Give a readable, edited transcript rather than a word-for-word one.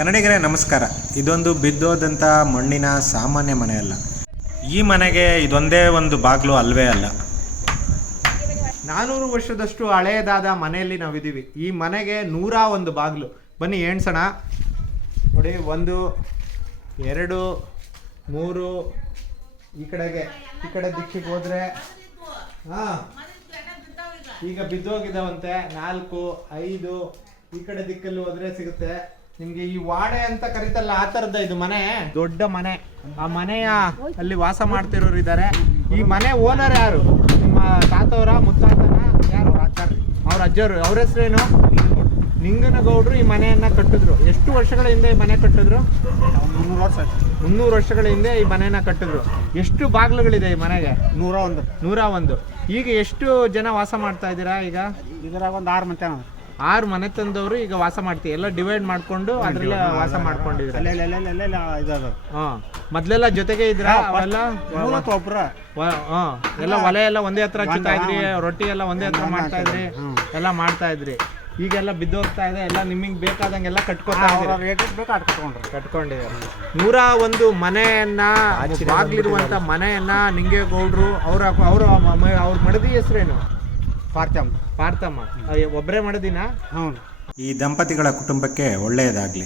ಕನ್ನಡಿಗರೇ ನಮಸ್ಕಾರ. ಇದೊಂದು ಬಿದ್ದೋದಂಥ ಮಣ್ಣಿನ ಸಾಮಾನ್ಯ ಮನೆ ಅಲ್ಲ. ಈ ಮನೆಗೆ ಇದೊಂದೇ ಒಂದು ಬಾಗಿಲು ಅಲ್ವೇ ಅಲ್ಲ. 400 ವರ್ಷದಷ್ಟು ಹಳೆಯದಾದ ಮನೆಯಲ್ಲಿ ನಾವಿದ್ದೀವಿ. ಈ ಮನೆಗೆ 101 ಬಾಗಿಲು. ಬನ್ನಿ ಎಣ್ಸೋಣ. ನೋಡಿ, 1 2 3, ಈ ಕಡೆ ದಿಕ್ಕಿಗೆ ಹೋದ್ರೆ ಈಗ ಬಿದ್ದೋಗಿದ್ದಾವಂತೆ 4 5, ಈ ಕಡೆ ದಿಕ್ಕಲ್ಲಿ ಹೋದ್ರೆ ಸಿಗುತ್ತೆ ನಿಮ್ಗೆ. ಈ ವಾಡೆ ಅಂತ ಕರೀತಲ್ಲ, ಆ ತರದ ಇದು ಮನೆ, ದೊಡ್ಡ ಮನೆ. ಆ ಮನೆಯ ಅಲ್ಲಿ ವಾಸ ಮಾಡ್ತಿರೋರು ಇದ್ದಾರೆ. ಈ ಮನೆ ಓನರ್ ಯಾರು? ನಿಮ್ಮ ತಾತವರ ಮುತ್ತಾತನ ಯಾರು? ಅವ್ರ ಅಜ್ಜರು. ಅವ್ರ ಹೆಸರೇನು? ನಿಂಗನಗೌಡರು ಈ ಮನೆಯನ್ನ ಕಟ್ಟಿದ್ರು. ಎಷ್ಟು ವರ್ಷಗಳ ಹಿಂದೆ ಈ ಮನೆ ಕಟ್ಟಿದ್ರು? 300 ವರ್ಷಗಳ ಹಿಂದೆ ಈ ಮನೆಯನ್ನ ಕಟ್ಟಿದ್ರು. ಎಷ್ಟು ಬಾಗಿಲುಗಳಿದೆ ಈ ಮನೆಗೆ? 101. ಈಗ ಎಷ್ಟು ಜನ ವಾಸ ಮಾಡ್ತಾ ಇದ್ದೀರಾ? ಈಗ ಇದ್ರಾಗ ಒಂದು 6 ಮಂದಿ 6 ಮನೆ ತಂದವರು ಈಗ ವಾಸ ಮಾಡ್ತೀವಿ. ಎಲ್ಲ ಡಿವೈಡ್ ಮಾಡ್ಕೊಂಡು ಅದ್ರಲ್ಲೇ ವಾಸ ಮಾಡ್ಕೊಂಡಿದ್ರು. ಮೊದ್ಲೆಲ್ಲ ಜೊತೆಗೆ ಇದ್ರ ಅವೆಲ್ಲ ಎಲ್ಲ ಒಲೆ ಎಲ್ಲ ಒಂದೇ ಹತ್ರ ಹಚ್ಚುತ್ತಾ ಇದ್ರಿ, ರೊಟ್ಟಿ ಎಲ್ಲ ಒಂದೇ ಹತ್ರ ಮಾಡ್ತಾ ಇದ್ರಿ, ಎಲ್ಲ ಮಾಡ್ತಾ ಇದ್ರಿ. ಈಗೆಲ್ಲ ಬಿದ್ದೋಗ್ತಾ ಇದೆ. ಎಲ್ಲ ನಿಮಗೆ ಬೇಕಾದಂಗೆಲ್ಲ ಕಟ್ಕೊತಾ ಕಟ್ಕೊಂಡಿದ್ದಾರೆ. 101 ಮನೆಯನ್ನ, ಬಾಗ್ಲಿರುವಂತ ಮನೆಯನ್ನ ನಿಂಗೇಗೌಡರು ಅವ್ರ ಮಡದಿ ಹೆಸರೇನು? ಪಾರ್ಥಮ್ಮ. ಒಬ್ಬರೇ ಮಡದಿನ? ಈ ದಂಪತಿಗಳ ಕುಟುಂಬಕ್ಕೆ ಒಳ್ಳೆಯದಾಗ್ಲಿ.